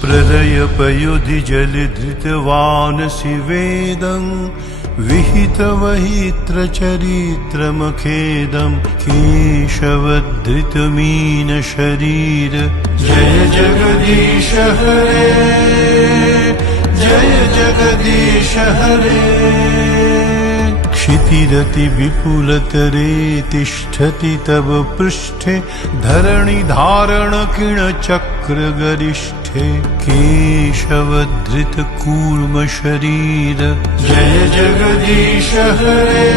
प्रलयपयुधि जलधृतवानसि वेदं विहितवहित्रचरित्रमखेदं केशवधृतमीनशरीर जय जगदीश हरे जय जगदीश हरे क्षितिरति विपुलतरे तिष्ठति तव पृष्ठे धरणिधारणकिणचक्रगरिष्ठे केशवधृतकूर्मशरीर जय जगदीश हरे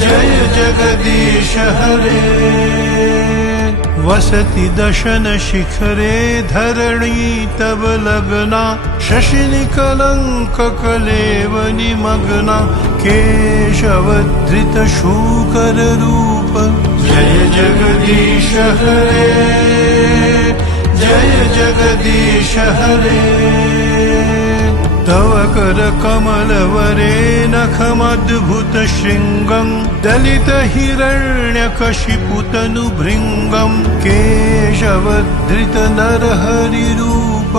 जय जगदीश हरे वसति दशन शिखरे धरणी तव लग्ना शशिनिकलंक कलेव निमग्ना केशवधृत शूकर रूप जय जगदीश हरे जय जगदीश हरे तव कर कमलवरे नखमद्भुत शृंगं दलित हिरण्यकशिपुतनुभृङ्गं केशवधृत नरहरि रूप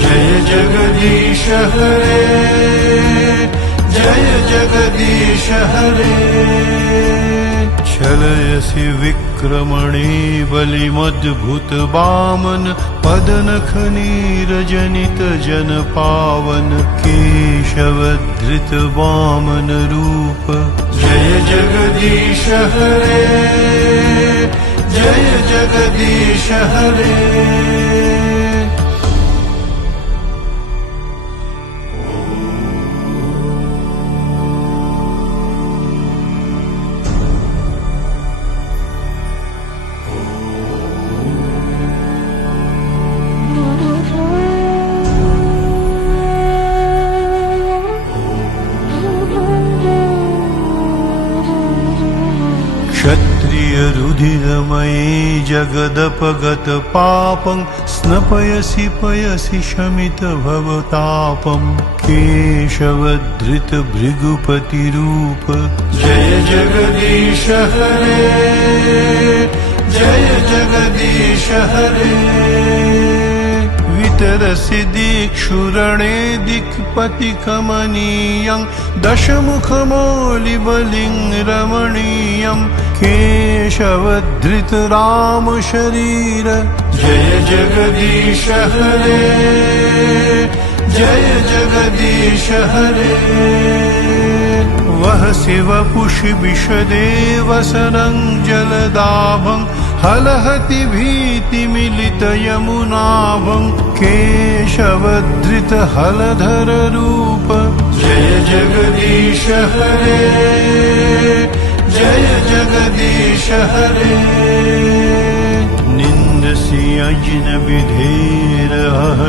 जय जगदीश हरे जय जगदीश हरे छलयसि विक्रमणे बलिमद्भुत वामन पदनख नीरजनित जन पावन केशवधृत वामन रूप जय जगदीश हरे जय जगदीश हरे क्षत्रियरुधिरमये जगदपगत पापं स्नपयसि पयसि शमित भवतापं केशवधृत भृगुपतिरूप जय जगदीश हरे जय जगदीश हरे वितरसि दिक्षुरणे दिक्पतिकमनीयं दशमुखमौलिबलिं रमणीयं केशवधृत राम शरीर जय जगदीश हरे जय जगदीश हरे वह शिवपुषि विषदेवसनं जलदाभं हलहति भीतिमिलित यमुनाभं केशवधृत हलधर रूप जय जगदीश हरे जय जगदीश हरे निन्दसि अजिनविधेर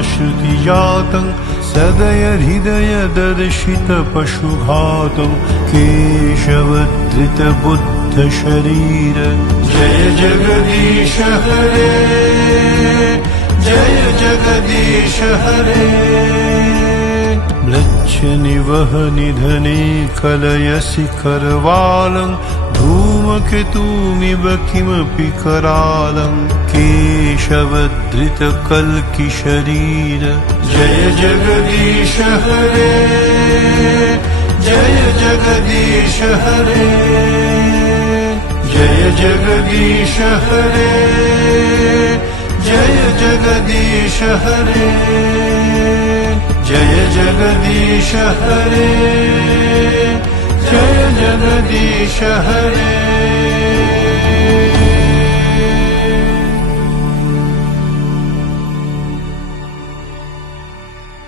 श्रुतिजातं सदय हृदय दर्शित पशुघातं केशवधृत बुद्ध शरीर जय जगदीश हरे जय जगदीश हरे म्लच्छ निवह निधने कलयसि करवालं धूमकेतुमिव किमपि करालं केशवधृत कल्कि शरीर जय जगदीश हरे जय जगदीश हरे जय जगदीश हरे जय जगदीश हरे जय जगदीश हरे जय जगदीश हरे